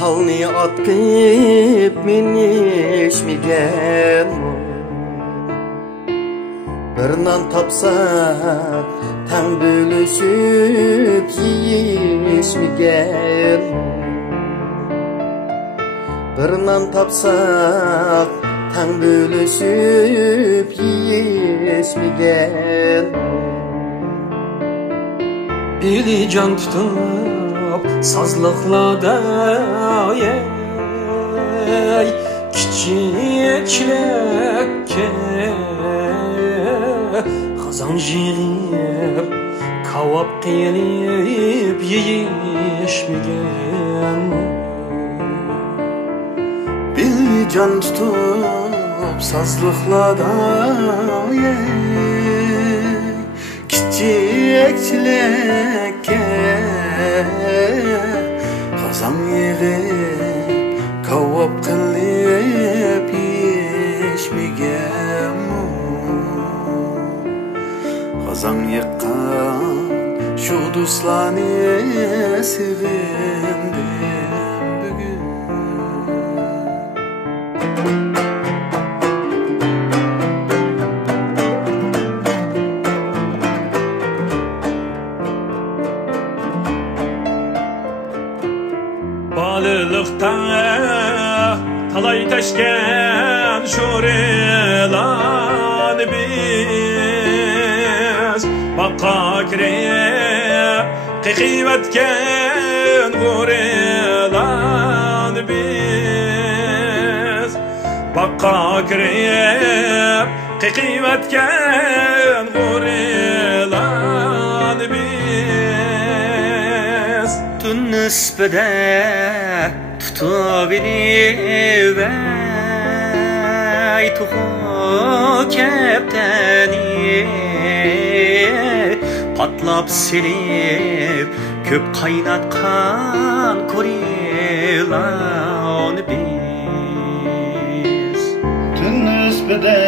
Talni atkıp minişmigen Bir nan tapsak Tan bölüşüp yiyişmigen Bir nan tapsak Tan bölüşüp yiyişmigen Bili can tutup sazlıklarda Kiçik çilekke Kazan jiyip Kavap qiyelip yiyişmigen Bili can tutup sazlıklarda Kiçik çilekke Kazan yiyip Kavap qilib yeyishmigan Kazan yiqqan shu do'stlarni sevindim bugun Balılıkta talay teşken şurilan biz Bakka kireyip qiqivetken gurilan biz Bakka kireyip qiqivetken gurilan biz Tun nisbide tutabilir ey tuğu kepteni Patlap silip köp kaynatkan korilan biz Tun nisbide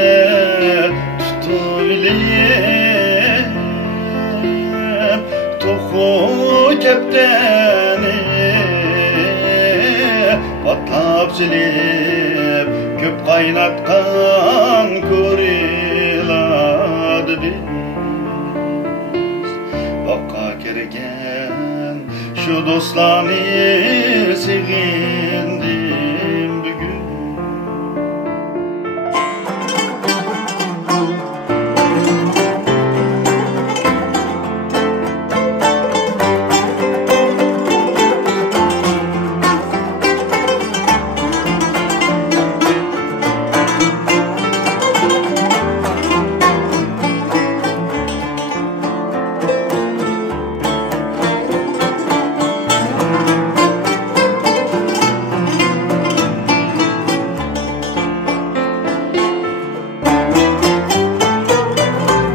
tutabilir tuğu kepteni Patlap silip köp kaynatkan koriladı biz Bakka kergen şu dostlarni sevindim bugün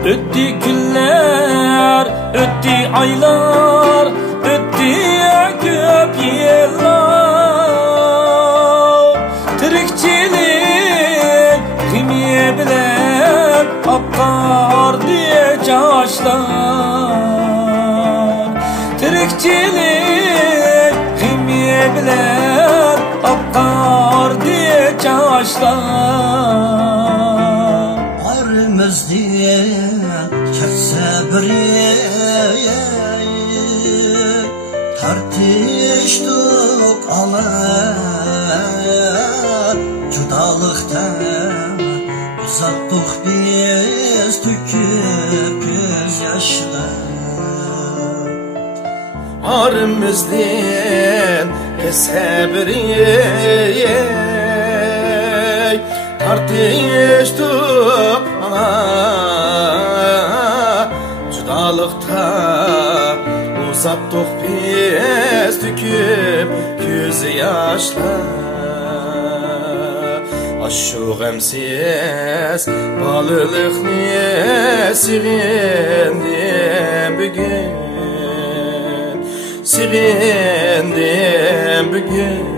Öttü günler, öttü aylar, öttü köp yıllar Tirikçilik kimiye bilen akar diye yaşlar Tirikçilik kimiye bilen akar diye yaşlar Aramızdan ketse bir tartıştık alar Judalıktan uzattık biz tüküp göz yaşlar Aramızdan ketse bir tartıştık Judalıkta uzattık biz tüküp göz yaşlar Aşu gamsiz balılıkni sevindim bugün Sevindim bugün